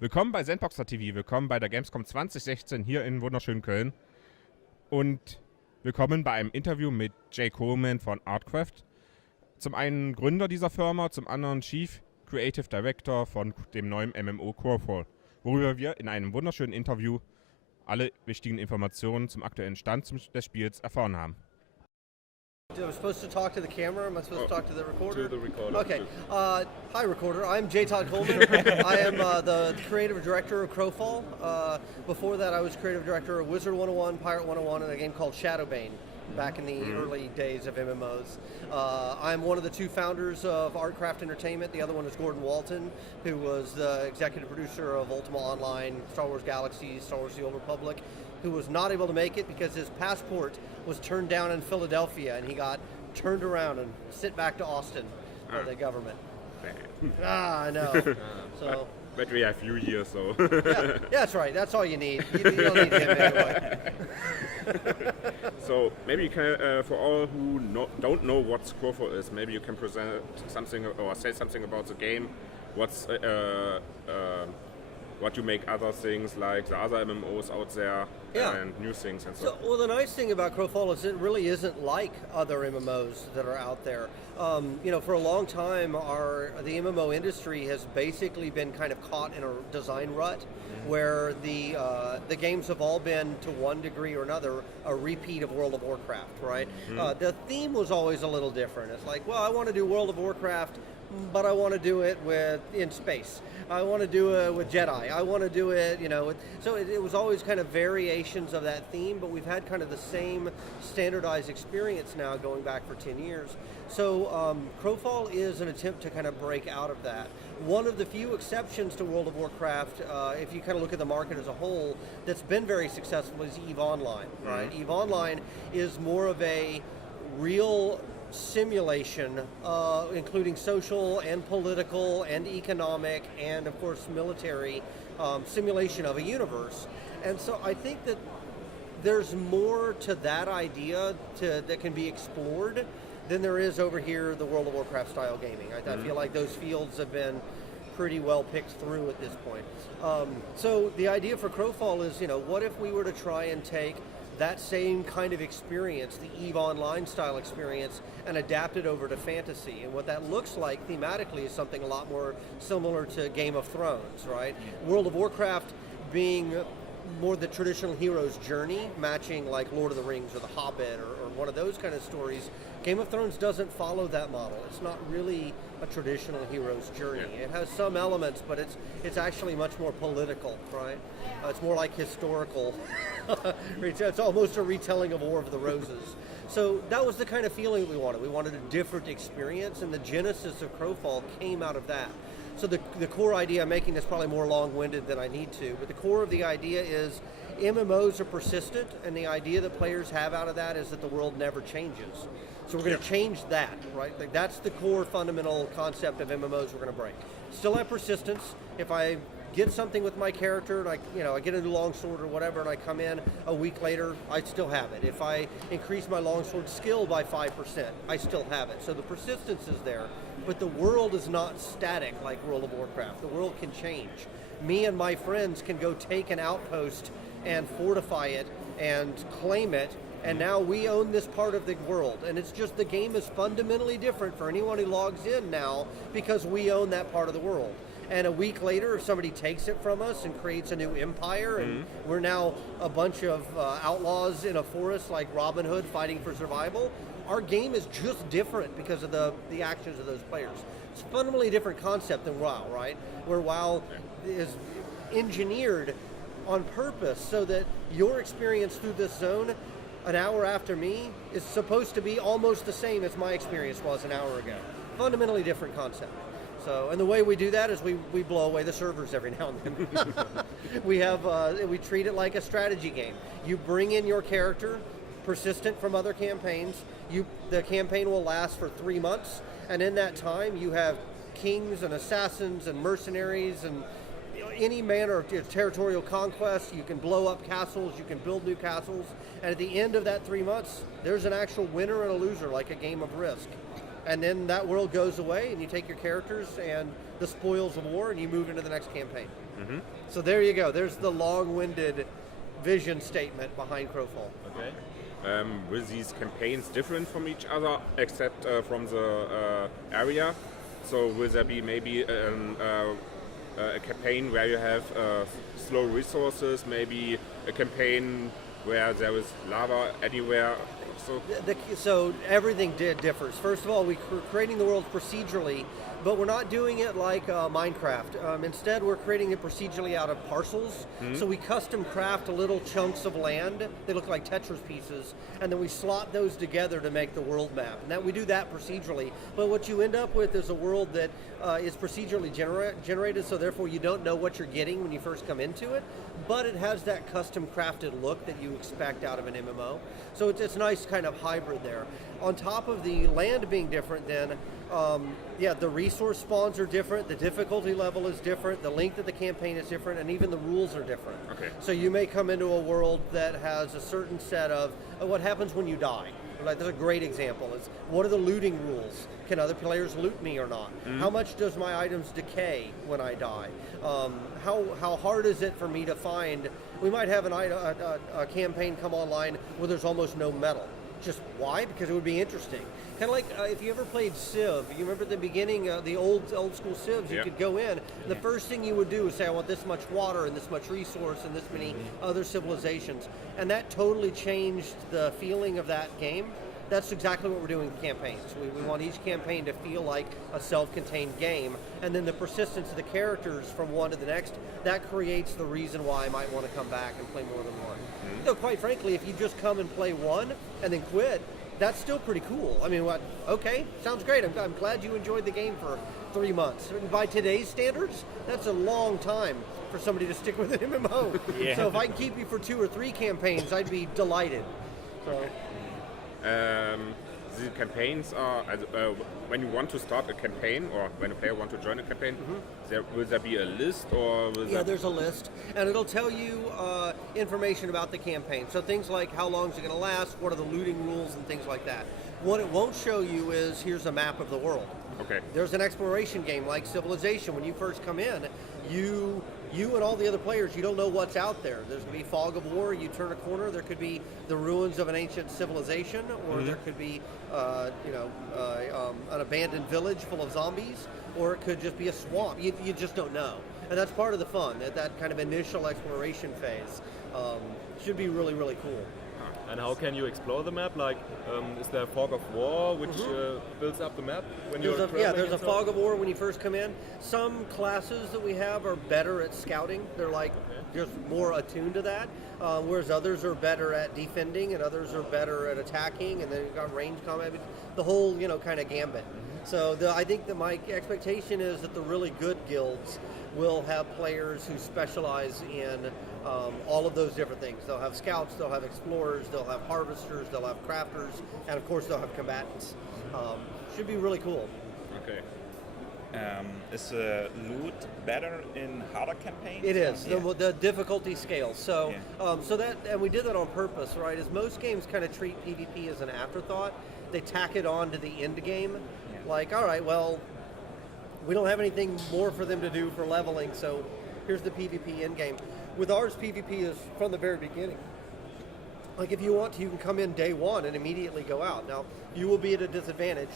Willkommen bei SandboxerTV, willkommen bei der Gamescom 2016 hier in wunderschönen Köln und willkommen bei einem Interview mit Jay Coleman von Artcraft. Zum einen Gründer dieser Firma, zum anderen Chief Creative Director von dem neuen MMO Crowfall, worüber wir in einem wunderschönen Interview alle wichtigen Informationen zum aktuellen Stand des Spiels erfahren haben. I'm supposed to talk to the camera? Am I supposed to talk to the recorder? To the recorder. Okay. Hi, recorder. I'm J. Todd Coleman. I am the creative director of Crowfall. Before that, I was creative director of Wizard 101, Pirate 101, and a game called Shadowbane back in the early days of MMOs. I'm one of the two founders of Artcraft Entertainment. The other one is Gordon Walton, who was the executive producer of Ultima Online, Star Wars Galaxies, Star Wars The Old Republic, who was not able to make it because his passport was turned down in Philadelphia and he got turned around and sent back to Austin by the government. I know. So, but we have you here, so. yeah, that's right. That's all you need. You don't need him anyway. So maybe you can, for all who don't know what Crowfall is, maybe you can present something or say something about the game. What's what you make other things like the other MMOs out there and new things and so on. Well, the nice thing about Crowfall is it really isn't like other MMOs that are out there. For a long time, the MMO industry has basically been kind of caught in a design rut where the games have all been, to one degree or another, a repeat of World of Warcraft, right? The theme was always a little different. It's like, well, I want to do World of Warcraft, but I want to do it in space. I want to do it with Jedi. I want to do it, so it was always kind of variations of that theme, but we've had kind of the same standardized experience now going back for 10 years. So Crowfall is an attempt to kind of break out of that. One of the few exceptions to World of Warcraft, if you kind of look at the market as a whole, that's been very successful is EVE Online, right? EVE Online is more of a real simulation, including social and political and economic and of course military simulation of a universe. And so I think that there's more to that idea that can be explored than there is over here the World of Warcraft style gaming. I feel like those fields have been pretty well picked through at this point. So the idea for Crowfall is, what if we were to try and take that same kind of experience, the EVE Online style experience, and adapt it over to fantasy. And what that looks like thematically is something a lot more similar to Game of Thrones, right? World of Warcraft being more the traditional hero's journey, matching like Lord of the Rings or The Hobbit or one of those kind of stories. Game of Thrones doesn't follow that model. It's not really a traditional hero's journey. It has some elements, but it's actually much more political, right? It's more like historical. It's almost a retelling of War of the Roses. So that was the kind of feeling we wanted. We wanted a different experience, and the genesis of Crowfall came out of that. So the core idea, I'm making this probably more long-winded than I need to, but the core of the idea is MMOs are persistent, and the idea that players have out of that is that the world never changes. So we're going to change that, right? Like that's the core fundamental concept of MMOs we're going to break. Still have persistence. If I get something with my character and I get a new longsword or whatever and I come in a week later, I still have it. If I increase my longsword skill by 5%, I still have it. So the persistence is there, but the world is not static like World of Warcraft. The world can change. Me and my friends can go take an outpost and fortify it and claim it, and now we own this part of the world. And it's just the game is fundamentally different for anyone who logs in now because we own that part of the world. And a week later, if somebody takes it from us and creates a new empire, and we're now a bunch of outlaws in a forest like Robin Hood fighting for survival, our game is just different because of the actions of those players. It's a fundamentally different concept than WoW, right? Where WoW is engineered on purpose so that your experience through this zone an hour after me is supposed to be almost the same as my experience was an hour ago. Fundamentally different concept. So, and the way we do that is we blow away the servers every now and then. We treat it like a strategy game. You bring in your character, persistent from other campaigns. The campaign will last for 3 months, and in that time you have kings and assassins and mercenaries and any manner of territorial conquest. You can blow up castles, you can build new castles, and at the end of that 3 months, there's an actual winner and a loser, like a game of Risk. And then that world goes away, and you take your characters and the spoils of war, and you move into the next campaign. Mm-hmm. So there you go. There's the long-winded vision statement behind Crowfall. Okay. Will these campaigns different from each other, except from the area? So will there be maybe a campaign where you have slow resources, maybe a campaign where there is lava anywhere? So everything differs. First of all, we're creating the world procedurally, but we're not doing it like Minecraft. Instead, we're creating it procedurally out of parcels. So we custom craft little chunks of land. They look like Tetris pieces, and then we slot those together to make the world map. And we do that procedurally. But what you end up with is a world that is procedurally generated, so therefore you don't know what you're getting when you first come into it, but it has that custom crafted look that you expect out of an MMO. So it's a nice kind of hybrid there. On top of the land being different then, the resource spawns are different, the difficulty level is different, the length of the campaign is different, and even the rules are different. Okay. So you may come into a world that has a certain set of what happens when you die. Like, that's a great example. Is what are the looting rules? Can other players loot me or not? How much does my items decay when I die? How hard is it for me to find? We might have a campaign come online where there's almost no metal. Just why? Because it would be interesting. Kind of like if you ever played Civ. You remember at the beginning, the old school Civs. You could go in. The first thing you would do is say, I want this much water and this much resource and this many other civilizations, and that totally changed the feeling of that game. That's exactly what we're doing with campaigns. We want each campaign to feel like a self-contained game, and then the persistence of the characters from one to the next, that creates the reason why I might want to come back and play more than one. So quite frankly, if you just come and play one and then quit, that's still pretty cool. I mean, okay, sounds great. I'm glad you enjoyed the game for 3 months. And by today's standards, that's a long time for somebody to stick with an MMO. So if I can keep you for 2 or 3 campaigns, I'd be delighted. So. The campaigns are, when you want to start a campaign, or when a player wants to join a campaign, will there be a list, or there's a list, and it'll tell you information about the campaign. So things like how long is it going to last, what are the looting rules, and things like that. What it won't show you is, here's a map of the world. Okay. There's an exploration game like Civilization. When you first come in, you and all the other players, you don't know what's out there. There's going to be fog of war. You turn a corner, there could be the ruins of an ancient civilization, or there could be an abandoned village full of zombies, or it could just be a swamp. You just don't know. And that's part of the fun, that kind of initial exploration phase. Should be really, really cool. And how can you explore the map? Like, is there a fog of war which builds up the map when you're traveling? There's a fog of war when you first come in. Some classes that we have are better at scouting. They're like just more attuned to that, whereas others are better at defending, and others are better at attacking, and then you've got range combat. The whole kind of gambit. So I think that my expectation is that the really good guilds will have players who specialize in all of those different things. They'll have scouts, they'll have explorers, they'll have harvesters, they'll have crafters, and of course they'll have combatants. Should be really cool. Okay. Is loot better in harder campaigns? It is. The difficulty scales. So, and we did that on purpose, right? As most games kind of treat PvP as an afterthought, they tack it on to the end game. Like, all right, well, we don't have anything more for them to do for leveling, so here's the PvP end game. With ours, PvP is from the very beginning. Like, if you want to, you can come in day one and immediately go out. Now, you will be at a disadvantage.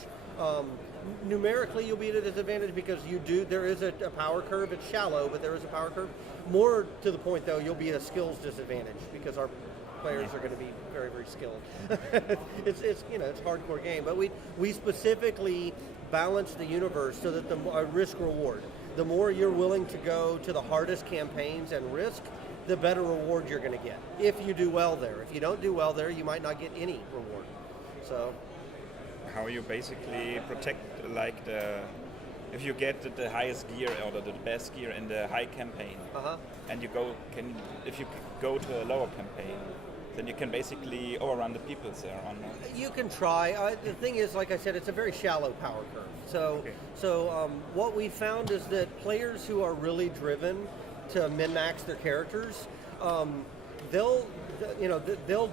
Numerically, you'll be at a disadvantage because there is a power curve. It's shallow, but there is a power curve. More to the point, though, you'll be at a skills disadvantage because our players are going to be very, very skilled. It's a hardcore game, but we specifically balance the universe so that the risk reward. The more you're willing to go to the hardest campaigns and risk, the better reward you're going to get. If you do well there. If you don't do well there, you might not get any reward. So, how you basically protect, like, if you get the highest gear or the best gear in the high campaign, and if you go to a lower campaign, then you can basically overrun the peoples there. You can try. The thing is, like I said, it's a very shallow power curve. So what we found is that players who are really driven to min-max their characters, they'll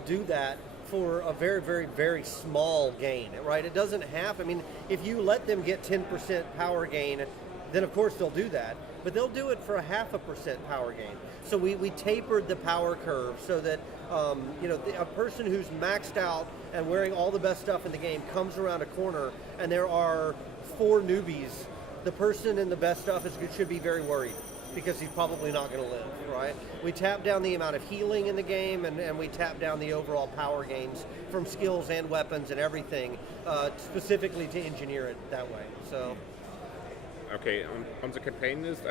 do that for a very, very, very small gain, right? It doesn't have, I mean, if you let them get 10% power gain, then of course they'll do that, but they'll do it for a 0.5% power gain. So we tapered the power curve so that a person who's maxed out and wearing all the best stuff in the game comes around a corner and there are 4 newbies. The person in the best stuff should be very worried because he's probably not going to live, right? We tap down the amount of healing in the game and we tap down the overall power gains from skills and weapons and everything, specifically to engineer it that way. So. Okay, on the campaign list,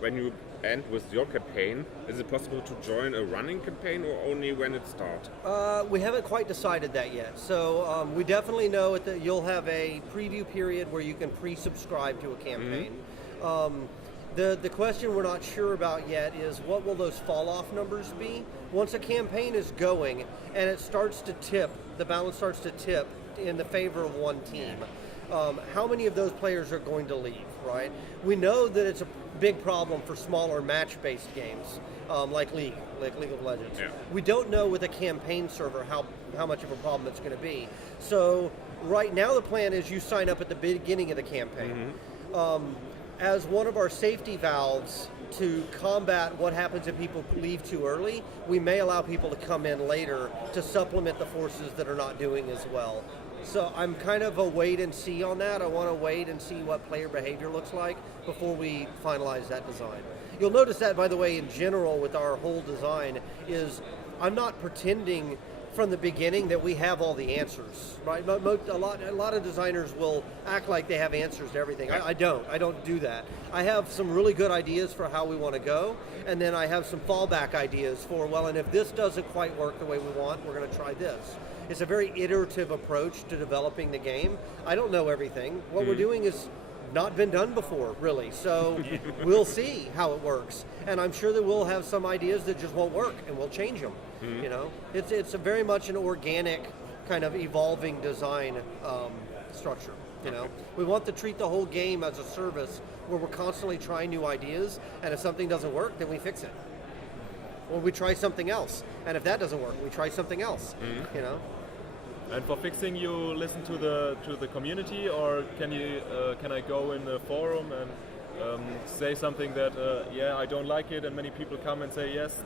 when you end with your campaign, is it possible to join a running campaign or only when it starts? We haven't quite decided that yet. So we definitely know that you'll have a preview period where you can pre-subscribe to a campaign. The question we're not sure about yet is what will those fall-off numbers be? Once a campaign is going and it starts to tip, the balance starts to tip in the favor of one team. How many of those players are going to leave, right? We know that it's a big problem for smaller match-based games, like League of Legends. Yeah. We don't know with a campaign server how much of a problem it's going to be. So right now the plan is you sign up at the beginning of the campaign. As one of our safety valves to combat what happens if people leave too early, we may allow people to come in later to supplement the forces that are not doing as well. So I'm kind of a wait and see on that. I want to wait and see what player behavior looks like before we finalize that design. You'll notice that, by the way, in general with our whole design is I'm not pretending from the beginning that we have all the answers, right? A lot of designers will act like they have answers to everything. I don't do that. I have some really good ideas for how we want to go, and then I have some fallback ideas for, well, and if this doesn't quite work the way we want, we're going to try this. It's a very iterative approach to developing the game. I don't know everything. What we're doing is not been done before, really. So we'll see how it works. And I'm sure that we'll have some ideas that just won't work, and we'll change them. You know, it's a very much an organic kind of evolving design structure. You know, we want to treat the whole game as a service where we're constantly trying new ideas, and if something doesn't work, then we fix it. Or we try something else, and if that doesn't work, we try something else. You know. And for fixing, you listen to the community, or can I go in the forum and say something that I don't like it, and many people come and say yes,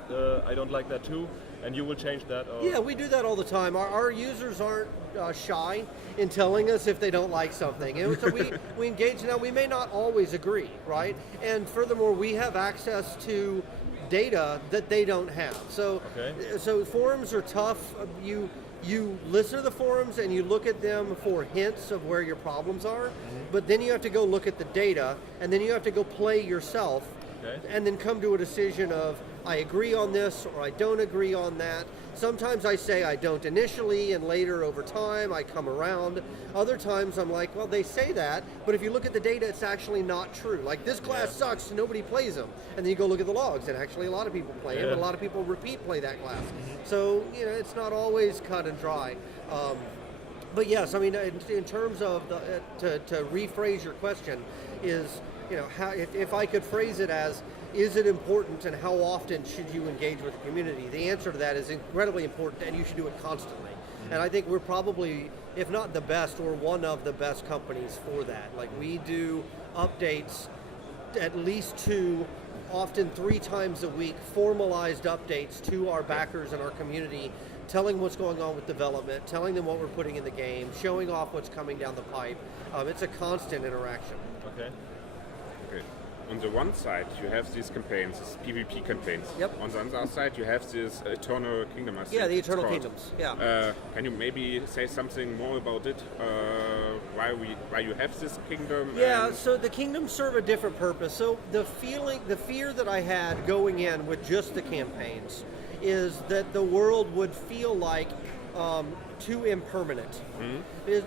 I don't like that too, and you will change that? Or? Yeah, we do that all the time. Our users aren't shy in telling us if they don't like something, and so we engage. Now we may not always agree, right? And furthermore, we have access to data that they don't have. So forums are tough. You listen to the forums and you look at them for hints of where your problems are, but then you have to go look at the data, and then you have to go play yourself, and then come to a decision of, I agree on this or I don't agree on that. Sometimes I say I don't initially, and later over time I come around. Other times I'm like, well, they say that, but if you look at the data, it's actually not true. Like, this class sucks, nobody plays them. And then you go look at the logs, and actually a lot of people play them, and a lot of people repeat play that class. So, you know, it's not always cut and dry. But yes, I mean, in terms of to rephrase your question, is, you know, how, if I could phrase it as, is it important and how often should you engage with the community? The answer to that is incredibly important, and you should do it constantly. And I think we're probably, if not the best, we're one of the best companies for that. Like, we do updates at least 2, often 3 times a week, formalized updates to our backers and our community, telling what's going on with development, telling them what we're putting in the game, showing off what's coming down the pipe. It's a constant interaction. Okay. On the one side, you have these campaigns, these PvP campaigns. Yep. On the other side, you have this Eternal Kingdom. Yeah, the Eternal Kingdoms. Yeah. Can you maybe say something more about it? Why you have this kingdom? Yeah. So the kingdoms serve a different purpose. So the fear that I had going in with just the campaigns is that the world would feel like too impermanent.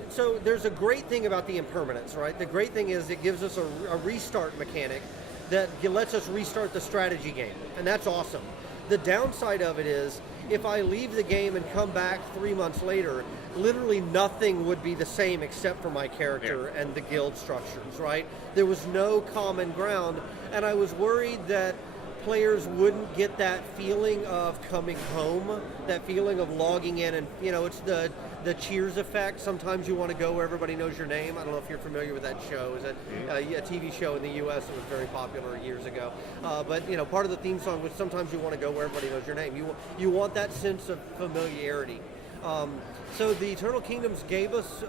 So there's a great thing about the impermanence, right? The great thing is it gives us a restart mechanic that lets us restart the strategy game, and that's awesome. The downside of it is, if I leave the game and come back 3 months later, literally nothing would be the same except for my character and the guild structures, right? There was no common ground, and I was worried that players wouldn't get that feeling of coming home, that feeling of logging in, and it's the Cheers effect. Sometimes you want to go where everybody knows your name. I don't know if you're familiar with that show. It's a TV show in the U.S. that was very popular years ago. But part of the theme song was sometimes you want to go where everybody knows your name. You want that sense of familiarity. So the Eternal Kingdoms gave us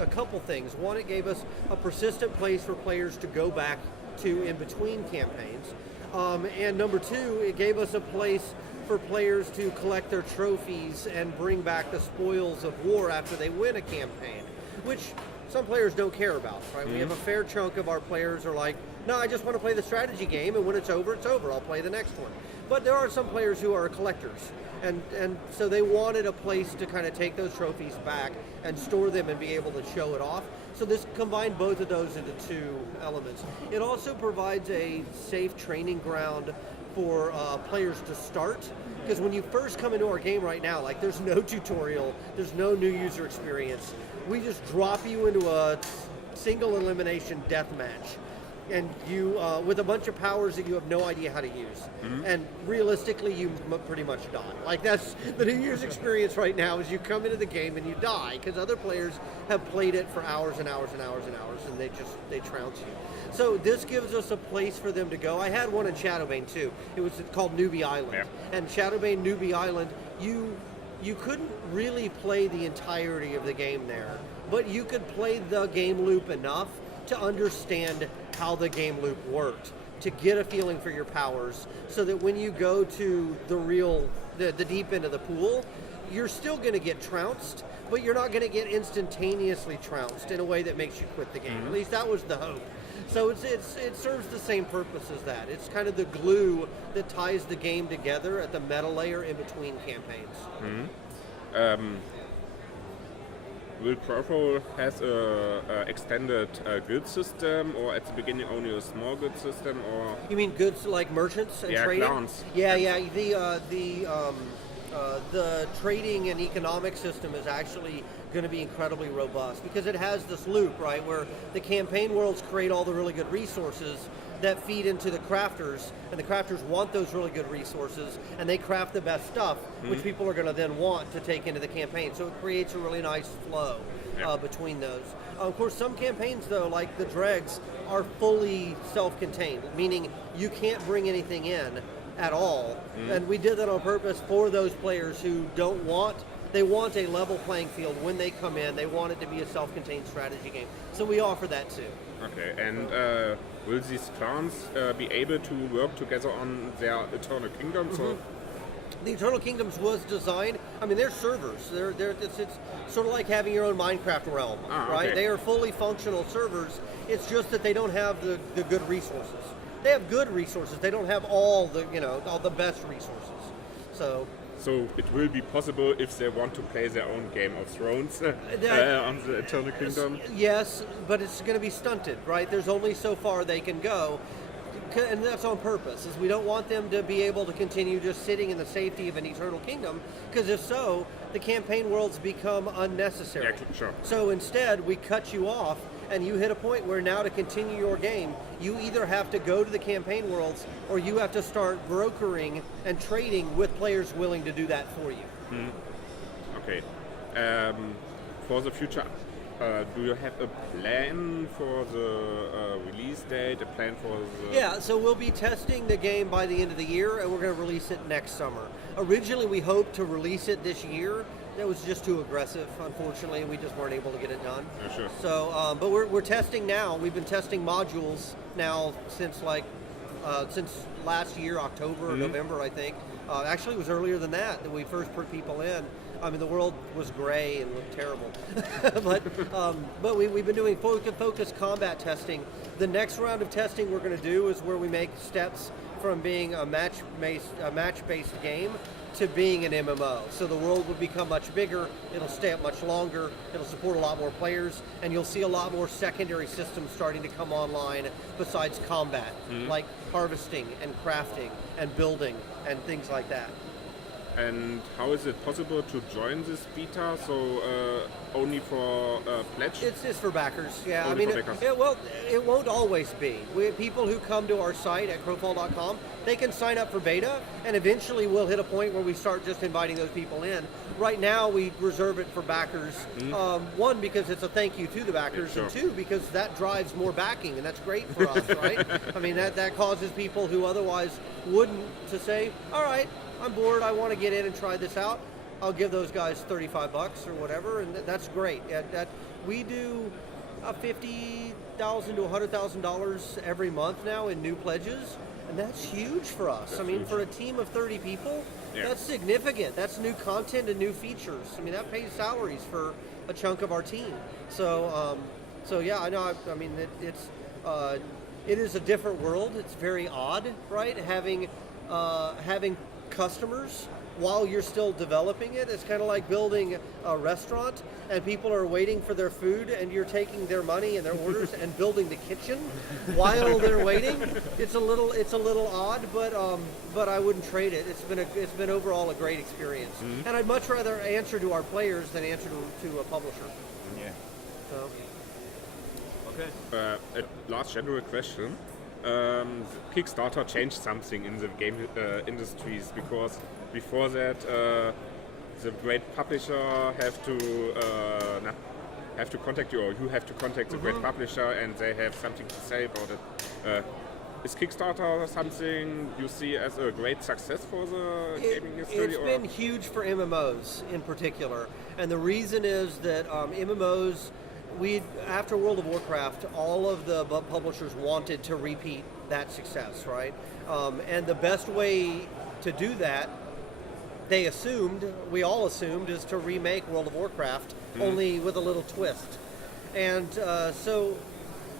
a couple things. One, it gave us a persistent place for players to go back to in between campaigns. And number two, it gave us a place for players to collect their trophies and bring back the spoils of war after they win a campaign, which some players don't care about, right? We have a fair chunk of our players are like, no, I just want to play the strategy game, and when it's over, I'll play the next one. But there are some players who are collectors, and so they wanted a place to kind of take those trophies back and store them and be able to show it off. So this combined both of those into two elements. It also provides a safe training ground for players to start, because when you first come into our game right now, like there's no tutorial, there's no new user experience. We just drop you into a single elimination death match, and you with a bunch of powers that you have no idea how to use. And realistically, you pretty much die. Like that's the new user experience right now is you come into the game and you die because other players have played it for hours and hours and hours and hours, and they trounce you. So this gives us a place for them to go. I had one in Shadowbane too. It was called Newbie Island. Yeah. And Shadowbane Newbie Island, you couldn't really play the entirety of the game there, but you could play the game loop enough to understand how the game loop worked, to get a feeling for your powers, so that when you go to the deep end of the pool, you're still going to get trounced, but you're not going to get instantaneously trounced in a way that makes you quit the game. At least that was the hope. So it serves the same purpose as that. It's kind of the glue that ties the game together at the meta layer in between campaigns. Will Crowfall has a extended guild system, or at the beginning only a small guild system, or? You mean goods like merchants and trading? Clans. Yeah. The trading and economic system is actually going to be incredibly robust because it has this loop, right, where the campaign worlds create all the really good resources that feed into the crafters, and the crafters want those really good resources, and they craft the best stuff, which people are going to then want to take into the campaign. So it creates a really nice flow between those. Of course, some campaigns, though, like the Dregs, are fully self-contained, meaning you can't bring anything in at all. And we did that on purpose for those players who they want a level playing field when they come in. They want it to be a self-contained strategy game. So we offer that too. Okay, and will these clans be able to work together on their Eternal Kingdoms? Or? The Eternal Kingdoms was designed, they're servers. It's sort of like having your own Minecraft realm, right? Okay. They are fully functional servers. It's just that they don't have the good resources. They have good resources. They don't have all the best resources. So it will be possible if they want to play their own Game of Thrones on the Eternal Kingdom? Yes, but it's going to be stunted, right? There's only so far they can go, and that's on purpose, is we don't want them to be able to continue just sitting in the safety of an Eternal Kingdom, because if so, the campaign worlds become unnecessary. Yeah, sure. So instead, we cut you off, and you hit a point where now to continue your game, you either have to go to the campaign worlds or you have to start brokering and trading with players willing to do that for you. Okay. For the future, do you have a plan for the release date, a plan for the... Yeah, so we'll be testing the game by the end of the year, and we're going to release it next summer. Originally, we hoped to release it this year. That was just too aggressive, unfortunately. We just weren't able to get it done. Yeah, sure. So, but we're testing now. We've been testing modules now since last year, October or November, I think. Actually, it was earlier than that we first put people in. The world was gray and looked terrible. but we've been doing focused combat testing. The next round of testing we're going to do is where we make steps from being a match-based game to being an MMO. So the world will become much bigger, it'll stay up much longer, it'll support a lot more players, and you'll see a lot more secondary systems starting to come online besides combat, like harvesting and crafting and building and things like that. And how is it possible to join this beta? So only for pledge? It's for backers, yeah. Only I mean, for backers. It won't always be. People who come to our site at crowfall.com, they can sign up for beta, and eventually we'll hit a point where we start just inviting those people in. Right now, we reserve it for backers. One, because it's a thank you to the backers, Yeah, and sure. two, because that drives more backing, and that's great for us, right? I mean, that causes people who otherwise wouldn't to say, all right, I'm bored, I want to get in and try this out. I'll give those guys $35 or whatever, and that's great. We do $50,000 to $100,000 every month now in new pledges, and that's huge for us. That's I mean, huge. for a team of 30 people, Yeah. that's significant. That's new content and new features. I mean, that pays salaries for a chunk of our team. So yeah, I know. I mean, it is a different world. It's very odd, right? Having customers while you're still developing it. It's kind of like building a restaurant and people are waiting for their food and you're taking their money and their orders and building the kitchen while they're waiting. It's a little odd, but I wouldn't trade it. It's been overall a great experience. And I'd much rather answer to our players than answer to a publisher. Yeah. So. Okay. A last general question. Kickstarter changed something in the game industries, because before that the great publisher have to contact you, or you have to contact the great publisher and they have something to say about it. Is Kickstarter something you see as a great success for the gaming industry? It's been huge for MMOs in particular, and the reason is that MMOs, after World of Warcraft, all of the publishers wanted to repeat that success, right? And the best way to do that, we all assumed, is to remake World of Warcraft, only with a little twist. And so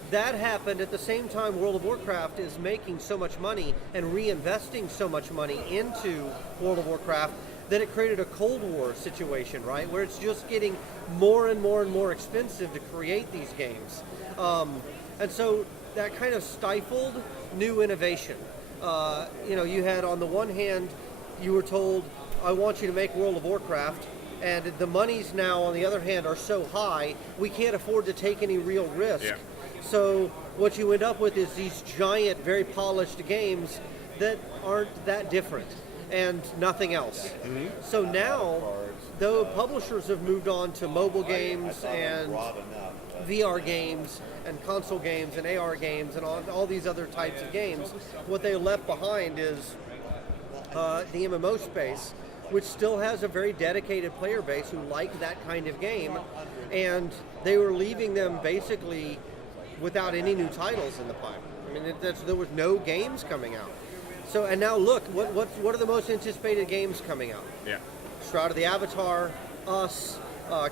that happened at the same time World of Warcraft is making so much money and reinvesting so much money into World of Warcraft that it created a Cold War situation, right? Where it's just getting more and more and more expensive to create these games. And so that kind of stifled new innovation. You had, on the one hand, you were told, I want you to make World of Warcraft, and the monies now, on the other hand, are so high, we can't afford to take any real risk. Yeah. So what you end up with is these giant, very polished games that aren't that different, and nothing else. So now, though publishers have moved on to mobile games and VR games and console games and AR games and all these other types of games, what they left behind is the MMO space, which still has a very dedicated player base who like that kind of game, and they were leaving them basically without any new titles in the pipe. I mean, there was no games coming out. So, and now look, what are the most anticipated games coming out? Yeah. Shroud of the Avatar, Us,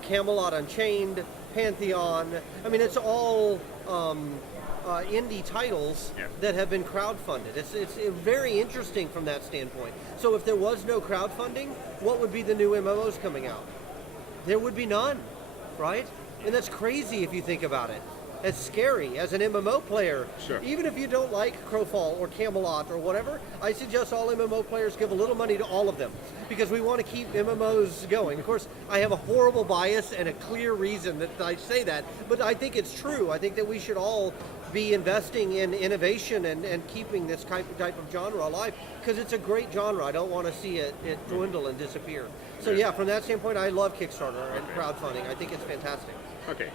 Camelot Unchained, Pantheon. I mean, it's all indie titles that have been crowdfunded. It's very interesting from that standpoint. So if there was no crowdfunding, what would be the new MMOs coming out? There would be none, right? And that's crazy if you think about it. It's scary as an MMO player. Sure. Even if you don't like Crowfall or Camelot or whatever, I suggest all MMO players give a little money to all of them, because we want to keep MMOs going. Of course, I have a horrible bias and a clear reason that I say that, but I think it's true. I think that we should all be investing in innovation and keeping this type of genre alive, because it's a great genre. I don't want to see it dwindle and disappear. So yeah, from that standpoint, I love Kickstarter and crowdfunding. I think it's fantastic. Okay.